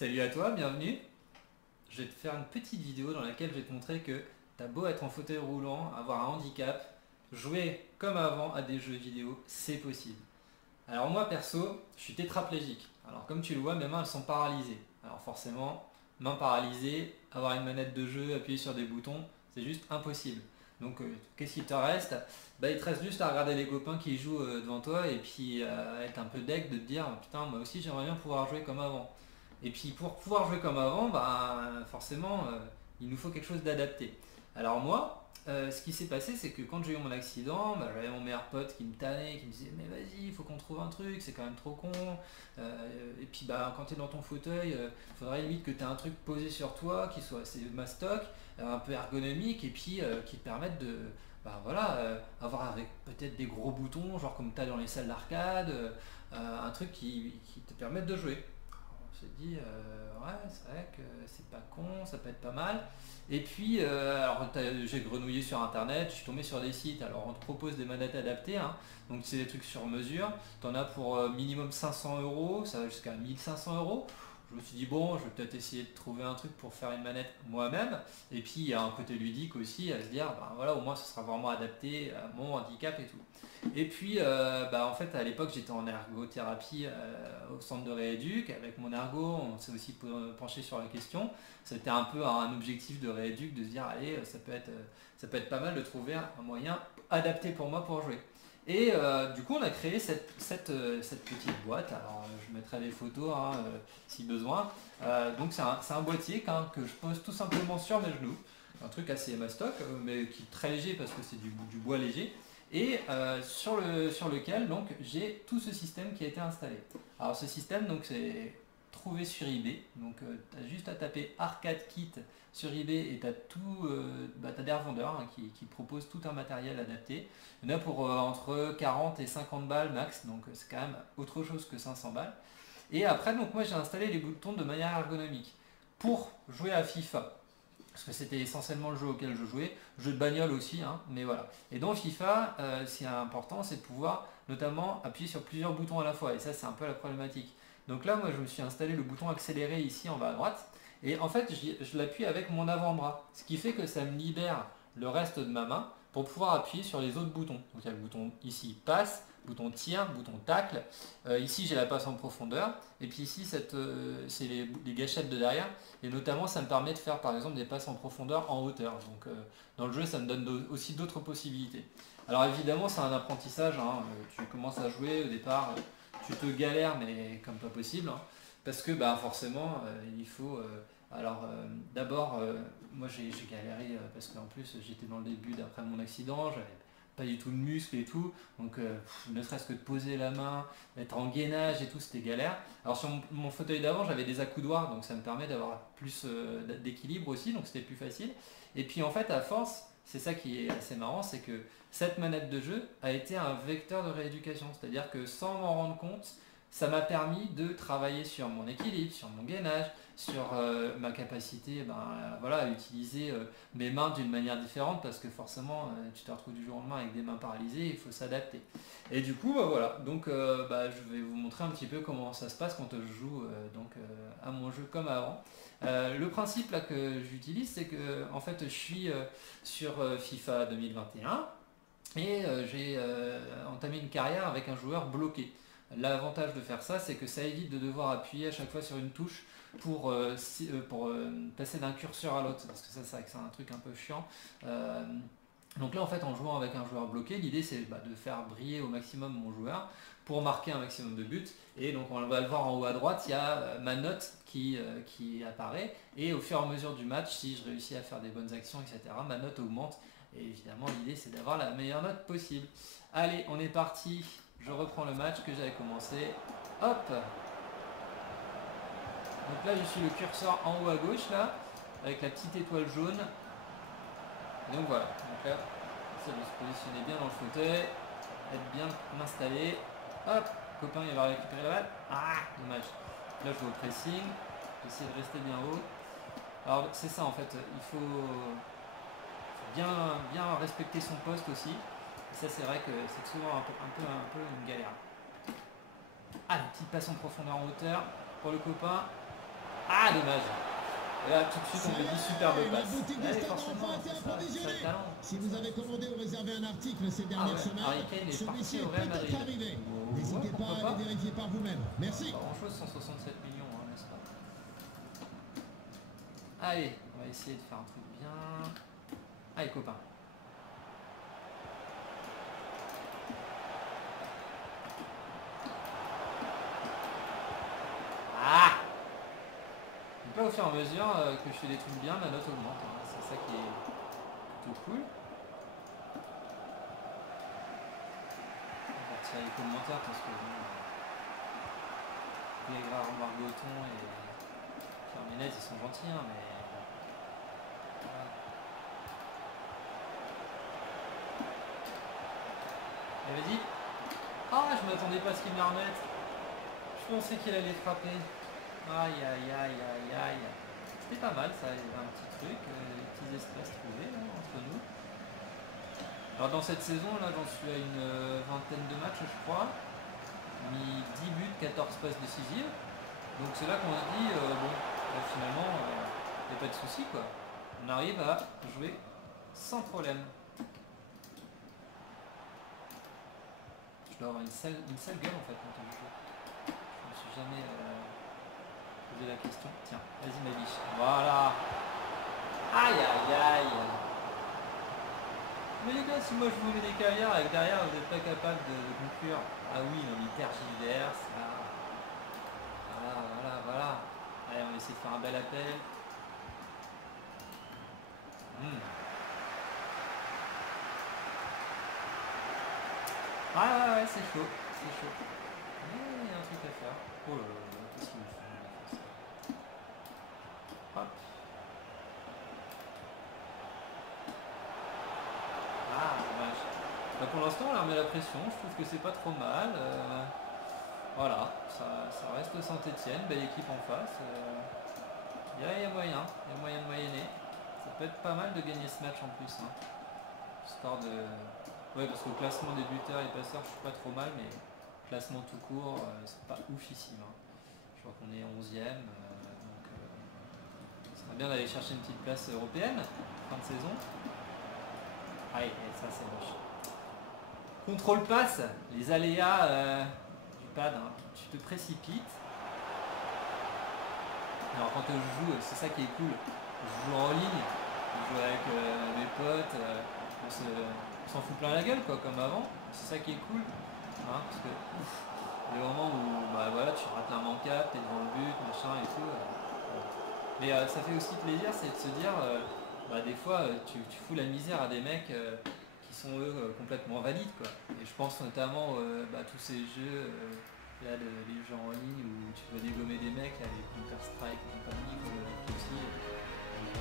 Salut à toi, bienvenue. Je vais te faire une petite vidéo dans laquelle je vais te montrer que t'as beau être en fauteuil roulant, avoir un handicap, jouer comme avant à des jeux vidéo, c'est possible. Alors moi perso, je suis tétraplégique. Alors comme tu le vois, mes mains elles sont paralysées. Alors forcément, mains paralysées, avoir une manette de jeu, appuyer sur des boutons, c'est juste impossible. Donc qu'est-ce qu'il te reste? Bah il te reste juste à regarder les copains qui jouent devant toi et puis être un peu deg de te dire putain moi aussi j'aimerais bien pouvoir jouer comme avant. Et puis pour pouvoir jouer comme avant, bah forcément il nous faut quelque chose d'adapté. Alors moi, ce qui s'est passé, c'est que quand j'ai eu mon accident, bah, j'avais mon meilleur pote qui me tannait, qui me disait mais vas-y, il faut qu'on trouve un truc, c'est quand même trop con. Et puis bah quand tu es dans ton fauteuil, il faudrait limite que tu aies un truc posé sur toi qui soit assez mastoc, un peu ergonomique et puis qui te permette de bah, voilà, avoir avec peut-être des gros boutons, genre comme tu as dans les salles d'arcade, un truc qui te permette de jouer. On s'est dit, ouais, c'est vrai que c'est pas con, ça peut être pas mal. Et puis, alors j'ai grenouillé sur internet, je suis tombé sur des sites, alors on te propose des manettes adaptées, hein. Donc c'est des trucs sur mesure, tu en as pour minimum 500 euros, ça va jusqu'à 1500 euros. Je me suis dit, bon, je vais peut-être essayer de trouver un truc pour faire une manette moi-même. Et puis il y a un côté ludique aussi à se dire, ben voilà, au moins ce sera vraiment adapté à mon handicap et tout. Et puis, bah, en fait, à l'époque, j'étais en ergothérapie au centre de rééduc. Avec mon ergo, on s'est aussi penché sur la question. C'était un peu un objectif de rééduc de se dire, allez, ça peut être pas mal de trouver un moyen adapté pour moi pour jouer. Et du coup, on a créé cette petite boîte. Alors, je mettrai des photos hein, si besoin. Donc, c'est un boîtier que je pose tout simplement sur mes genoux. Un truc assez mastoc, mais qui est très léger parce que c'est du bois léger et sur lequel donc j'ai tout ce système qui a été installé. Alors ce système donc c'est trouvé sur eBay, donc tu as juste à taper Arcade Kit sur eBay et tu as tout, t'as des revendeurs hein, qui proposent tout un matériel adapté. Il y en a pour entre 40 et 50 balles max, donc c'est quand même autre chose que 500 balles. Et après donc moi j'ai installé les boutons de manière ergonomique pour jouer à FIFA parce que c'était essentiellement le jeu auquel je jouais, jeu de bagnole aussi, hein, mais voilà. Et dans FIFA, ce qui est important, c'est de pouvoir notamment appuyer sur plusieurs boutons à la fois, et ça c'est un peu la problématique. Donc là, moi je me suis installé le bouton accéléré ici en bas à droite, et en fait je l'appuie avec mon avant-bras, ce qui fait que ça me libère le reste de ma main pour pouvoir appuyer sur les autres boutons. Donc il y a le bouton ici passe, bouton tir, bouton tacle, ici j'ai la passe en profondeur, et puis ici c'est les gâchettes de derrière, et notamment ça me permet de faire par exemple des passes en profondeur en hauteur. Donc dans le jeu ça me donne aussi d'autres possibilités. Alors évidemment c'est un apprentissage, hein, tu commences à jouer au départ, tu te galères mais comme pas possible, hein, parce que bah, forcément il faut... alors d'abord moi j'ai galéré parce qu'en plus j'étais dans le début d'après mon accident, j'avais pas du tout de muscles et tout, donc ne serait-ce que de poser la main, être en gainage et tout, c'était galère. Alors sur mon fauteuil d'avant, j'avais des accoudoirs, donc ça me permet d'avoir plus d'équilibre aussi, donc c'était plus facile. Et puis en fait, à force, c'est ça qui est assez marrant, c'est que cette manette de jeu a été un vecteur de rééducation, c'est-à-dire que sans m'en rendre compte, ça m'a permis de travailler sur mon équilibre, sur mon gainage, sur ma capacité voilà, à utiliser mes mains d'une manière différente parce que forcément tu te retrouves du jour au lendemain avec des mains paralysées, il faut s'adapter. Et du coup voilà, donc je vais vous montrer un petit peu comment ça se passe quand je joue à mon jeu comme avant. Le principe là que j'utilise c'est que en fait je suis sur FIFA 2021 et j'ai entamé une carrière avec un joueur bloqué. L'avantage de faire ça, c'est que ça évite de devoir appuyer à chaque fois sur une touche pour passer d'un curseur à l'autre, parce que ça, c'est un truc un peu chiant. Donc là, en fait, en jouant avec un joueur bloqué, l'idée c'est de faire briller au maximum mon joueur pour marquer un maximum de buts. Et donc on va le voir en haut à droite, il y a ma note qui apparaît. Et au fur et à mesure du match, si je réussis à faire des bonnes actions, etc., ma note augmente. Et évidemment, l'idée c'est d'avoir la meilleure note possible. Allez, on est parti. Je reprends le match que j'avais commencé. Hop! Donc là, je suis le curseur en haut à gauche, là, avec la petite étoile jaune. Et donc voilà. Donc là, ça doit se positionner bien dans le fauteuil, être bien installé. Hop! Copain, il va récupérer la balle. Ah! Dommage. Là, je vais au pressing. J'essaie de rester bien haut. Alors, c'est ça, en fait. Il faut bien respecter son poste aussi. Et ça, c'est vrai que c'est souvent un peu une galère. Ah, la petite passe en profondeur en hauteur pour le copain. Ah, dommage. Et là, tout de suite, on me dit superbe passe. Boutique Allez, du stade forcément, enfin fait c'est ça, c'est approvisionner. le talent. Si vous avez commandé ou réservé un article ces Ah dernières ouais, Harry semaines, Kane est celui-ci parti est au Real peut-être Madrid. arrivé. Ouais, N'hésitez pourquoi pas à pas. aller vérifier par vous-même. Merci. Pas grand chose, 167 millions, hein, n'est-ce pas? Allez, on va essayer de faire un truc bien. Allez, copain. Ah! Donc là, au fur et à mesure que je fais des trucs bien, ma note augmente. Hein. C'est ça qui est plutôt cool. On va retirer les commentaires parce que bon, Grégoire Margoton et Pierre Ménez, ils sont gentils, hein, mais voilà. Et vas-y. Ah, je m'attendais pas à ce qu'il me la remette. Je pensais qu'il allait frapper. Aïe aïe aïe aïe aïe. C'était pas mal ça, il y avait un petit truc, des petits espaces trouvés là, entre nous. Alors dans cette saison là, j'en suis à une vingtaine de matchs je crois. Mis 10 buts, 14 passes décisives. Donc c'est là qu'on se dit, bon, là, finalement, il n'y a pas de souci quoi. On arrive à jouer sans problème. Je dois avoir une sale gueule en fait quand je joue. Je me suis jamais posé la question. Tiens, vas-y ma biche. Voilà. Aïe aïe aïe. Mais les gars, si moi je vous mets des caviars et que derrière vous n'êtes pas capable de conclure. Ah oui, non, il tergiverse. Voilà. Allez, on va essayer de faire un bel appel. Ouais, c'est chaud. Mais il y a un truc à faire. Oh là là, qu'est-ce qu'il me fait? Hop. Ah, dommage. Bah, pour l'instant, on leur met la pression. Je trouve que c'est pas trop mal. Voilà, ça reste Saint-Etienne, belle équipe en face. Il y a moyen de moyenner. Ça peut être pas mal de gagner ce match en plus. Hein. Histoire de... Ouais, parce qu'au classement des buteurs et passeurs, je suis pas trop mal, mais classement tout court, c'est pas oufissime. Hein. Je crois qu'on est 11e, donc ce serait bien d'aller chercher une petite place européenne, fin de saison. Ah, et ça c'est moche. Contrôle passe, les aléas du pad, hein. Tu te précipites. Alors quand je joue, c'est ça qui est cool. Je joue en ligne, je joue avec mes potes, on s'en fout plein la gueule quoi, comme avant. C'est ça qui est cool. Hein, parce que le moment où bah, voilà, tu rates l'immanquable, t'es devant le but, machin et tout. Mais ça fait aussi plaisir, c'est de se dire, bah, des fois tu fous la misère à des mecs qui sont eux complètement valides quoi. Et je pense notamment à tous ces jeux, là les jeux en ligne où tu vas dégommer des mecs, là, les Counter Strike, compagnie, aussi.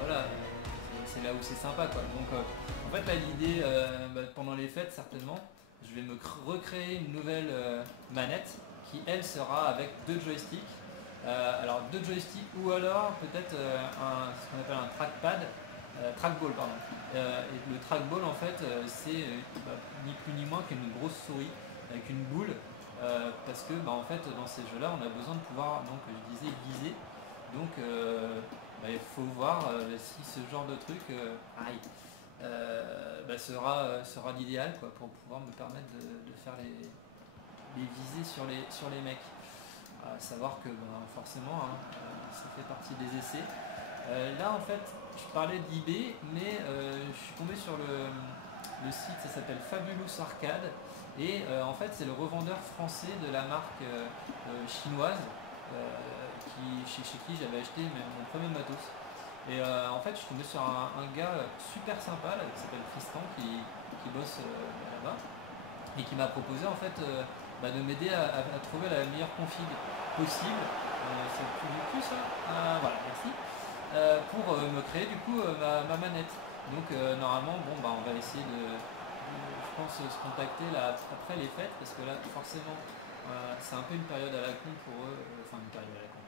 Voilà, c'est là où c'est sympa quoi. Donc en fait là l'idée pendant les fêtes certainement, je vais me recréer une nouvelle manette qui elle sera avec 2 joysticks. Alors 2 joysticks ou alors peut-être ce qu'on appelle un trackpad, trackball pardon. Et le trackball en fait c'est ni plus ni moins qu'une grosse souris avec une boule parce que en fait dans ces jeux là on a besoin de pouvoir donc je disais viser. Donc il faut voir si ce genre de truc sera l'idéal quoi, pour pouvoir me permettre de faire les visées sur les mecs. À savoir que forcément ça fait partie des essais. Là en fait je parlais d'eBay mais je suis tombé sur le site, ça s'appelle Fabulous Arcade et en fait c'est le revendeur français de la marque chinoise chez qui j'avais acheté mon premier matos. Et en fait je suis tombé sur un gars super sympa là, qui s'appelle Tristan qui bosse là-bas et qui m'a proposé en fait de m'aider à trouver la meilleure config possible. C'est plus du tout ça. Voilà, merci. Pour me créer du coup ma manette. Donc normalement on va essayer je pense se contacter là après les fêtes parce que là forcément c'est un peu une période à la con pour eux, enfin une période à la con.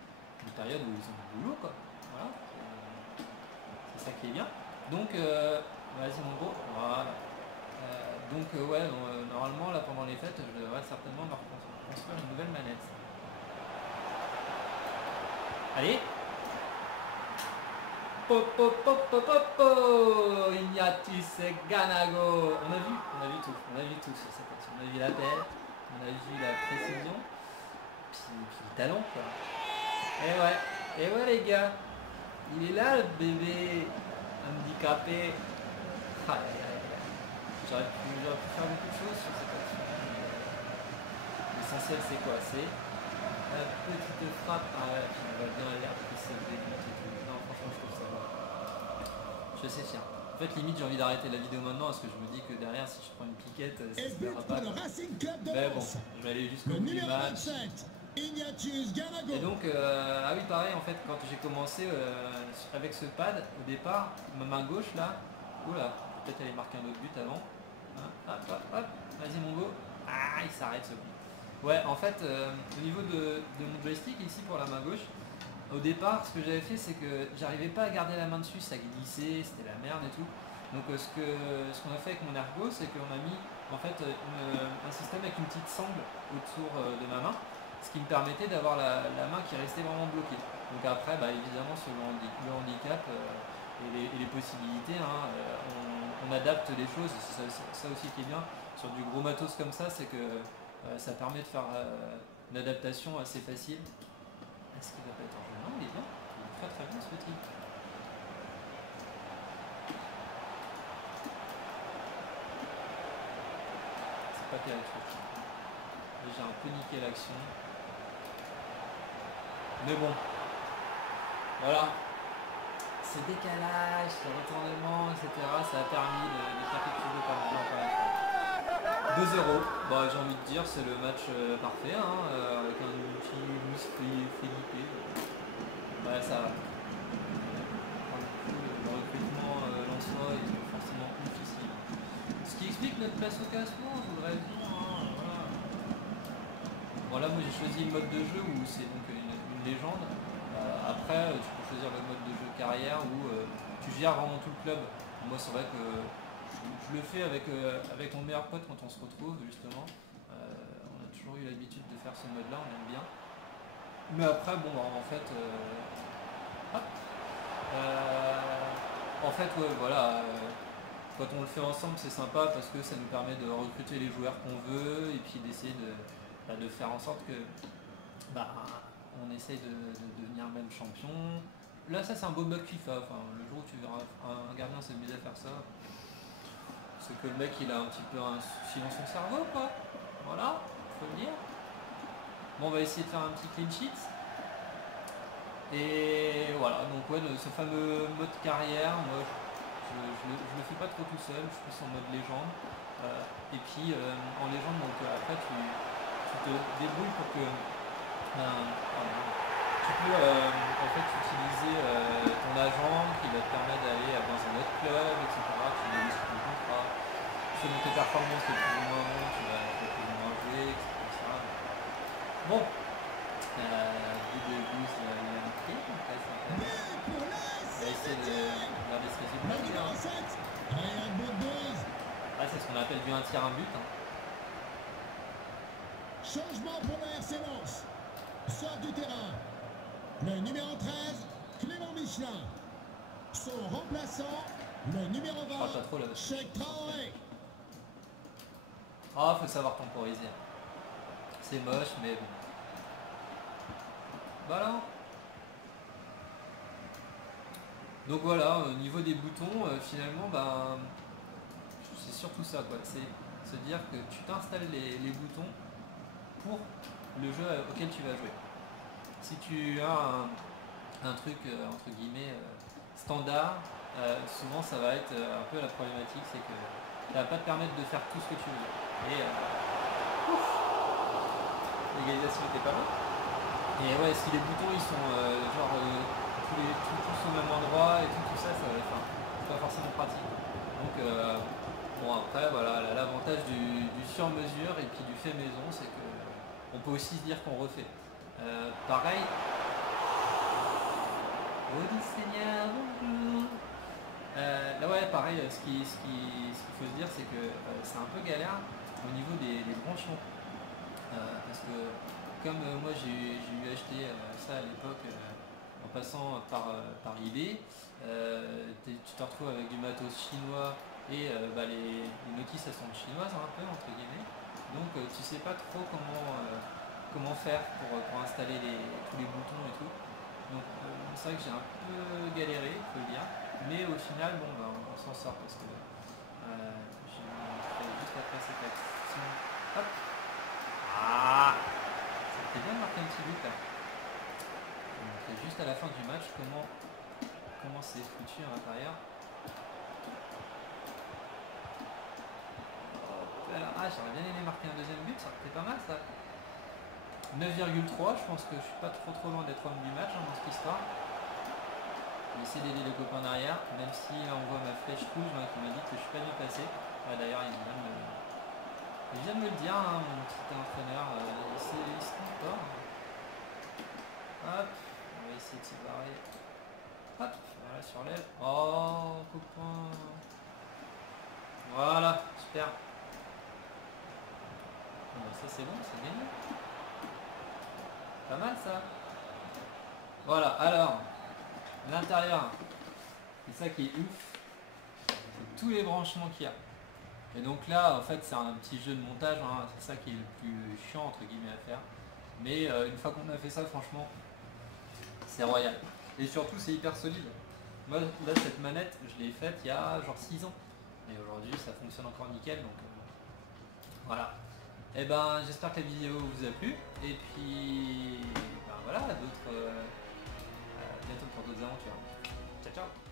Une période où ils ont du boulot quoi. Voilà. C'est ça qui est bien. Donc vas-y mon gros, voilà. Normalement là pendant les fêtes je devrais certainement me construire une nouvelle manette. Allez, Ignatius Ganago. On a vu tout sur cette action. On a vu la belle, on a vu la précision, puis le talent quoi. Et ouais les gars, il est là le bébé handicapé. J'aurais pu faire beaucoup de choses sur cette action. L'essentiel c'est quoi? C'est la petite frappe. Ah ouais, puis on voit bien l'air qui se démonte et tout. Non franchement je trouve ça beau. Je suis assez fier. En fait limite j'ai envie d'arrêter la vidéo maintenant parce que je me dis que derrière si je prends une piquette ça se verra pas. Mais bon, je vais aller jusqu'au bout du match. Et donc, ah oui pareil en fait quand j'ai commencé avec ce pad au départ, ma main gauche là, oula, peut-être aller marquer un autre but avant. Hop, vas-y mon go. Ah il s'arrête ce coup. Ouais en fait au niveau de mon joystick ici pour la main gauche, au départ ce que j'avais fait c'est que j'arrivais pas à garder la main dessus, ça glissait, c'était la merde et tout. Donc ce qu'on a fait avec mon ergo c'est qu'on a mis en fait un système avec une petite sangle autour de ma main, ce qui me permettait d'avoir la main qui restait vraiment bloquée. Donc après bah, évidemment selon le handicap et les possibilités, hein, on adapte les choses, ça aussi qui est bien sur du gros matos comme ça, c'est que ça permet de faire une adaptation assez facile. Est-ce qu'il va pas être en jeu? Non, il est bien, il est très très bien ce petit. C'est pas terrible ce petit. J'ai un peu niqué l'action. Mais bon, voilà. Ce décalage, ce retournement, etc. ça a permis de faire quelque chose de pas mal encore une fois. 2-0, bah, j'ai envie de dire c'est le match parfait, hein, avec un petit Luis Felipe. Ouais, ça va. Pour le coup, le recrutement Lensois est forcément difficile. Ce qui explique notre place au classement, je voudrais dire. Hein, voilà. Bon là moi j'ai choisi le mode de jeu où c'est donc une légende. Après tu peux choisir le mode de jeu carrière où tu gères vraiment tout le club. Moi c'est vrai que je le fais avec mon meilleur pote quand on se retrouve justement. On a toujours eu l'habitude de faire ce mode là, on aime bien. Mais après bon bah, en fait ouais voilà, quand on le fait ensemble c'est sympa parce que ça nous permet de recruter les joueurs qu'on veut et puis d'essayer de faire en sorte que bah, on essaye de devenir même champion. Là ça c'est un beau bug FIFA, enfin, le jour où tu verras un gardien s'amuser à faire ça, c'est que le mec il a un petit peu un souci dans son cerveau quoi. Voilà, faut le dire. Bon on va essayer de faire un petit clean sheet. Et voilà, donc ouais, ce fameux mode carrière, moi je le fais pas trop tout seul, je suis en mode légende. Et puis en légende, donc après tu te débrouilles pour que tu peux en fait utiliser ton agent qui va te permettre d'aller dans un autre club, etc. Tu négocies ton contrat, selon tes performances les plus ou moins bon, tu vas plus ou moins jouer, etc. Bon, il a marqué, donc là c'est intéressant. On va essayer de regarder ce résultat. Là c'est ce qu'on appelle du 1 tir 1 but. Hein. Changement pour la RC Lens. Sort du terrain. Le numéro 13, Clément Michelin. Son remplaçant, le numéro 20, Cheikh Traoré. Ah, faut savoir temporiser. C'est moche, mais bon. Voilà. Donc voilà, au niveau des boutons, finalement, ben, c'est surtout ça, quoi. C'est se dire que tu t'installes les boutons pour le jeu auquel tu vas jouer. Si tu as un truc, entre guillemets, standard, souvent ça va être un peu la problématique, c'est que ça va pas te permettre de faire tout ce que tu veux. Et l'égalisation était pas loin. Et ouais, si les boutons ils sont genre tous au même endroit et tout ça, c'est pas forcément pratique. Donc bon après voilà, l'avantage du sur-mesure et puis du fait maison, c'est que on peut aussi se dire qu'on refait. Pareil. Oh Seigneur, bonjour. Là ouais pareil, ce qu'il faut se dire c'est que c'est un peu galère au niveau des branchements. Parce que comme moi j'ai eu acheté ça à l'époque en passant par eBay, tu te retrouves avec du matos chinois et les notices elles sont chinoises un peu entre guillemets, donc tu sais pas trop comment faire pour installer tous les boutons et tout. Donc c'est vrai que j'ai un peu galéré, faut le dire, mais au final bon on s'en sort parce que j'ai juste après cette action. Hop. Ah, ça fait bien de marquer un petit but là. Donc juste à la fin du match comment c'est foutu à l'intérieur. Ah, j'aurais bien aimé marquer un deuxième but, ça aurait été pas mal ça. 9,3, je pense que je suis pas trop loin d'être homme du match dans cette histoire. Je vais essayer d'aider les copains derrière, même si là on voit ma flèche rouge qui m'a dit que je suis pas bien placé. D'ailleurs il vient de me le dire, mon petit entraîneur, il se trompe pas. Hop, on va essayer de se barrer. Hop, voilà sur l'aile. Oh copain. Voilà, super. Bon, ça c'est bon, c'est gagné. Pas mal ça. Voilà, alors, l'intérieur, c'est ça qui est ouf. C'est tous les branchements qu'il y a. Et donc là, en fait, c'est un petit jeu de montage, c'est ça qui est le plus chiant, entre guillemets, à faire. Mais une fois qu'on a fait ça, franchement, c'est royal. Et surtout, c'est hyper solide. Moi, là, cette manette, je l'ai faite il y a genre 6 ans. Et aujourd'hui, ça fonctionne encore nickel, donc voilà. Et ben, j'espère que la vidéo vous a plu. Et puis, voilà, bientôt pour d'autres aventures. Ciao, ciao.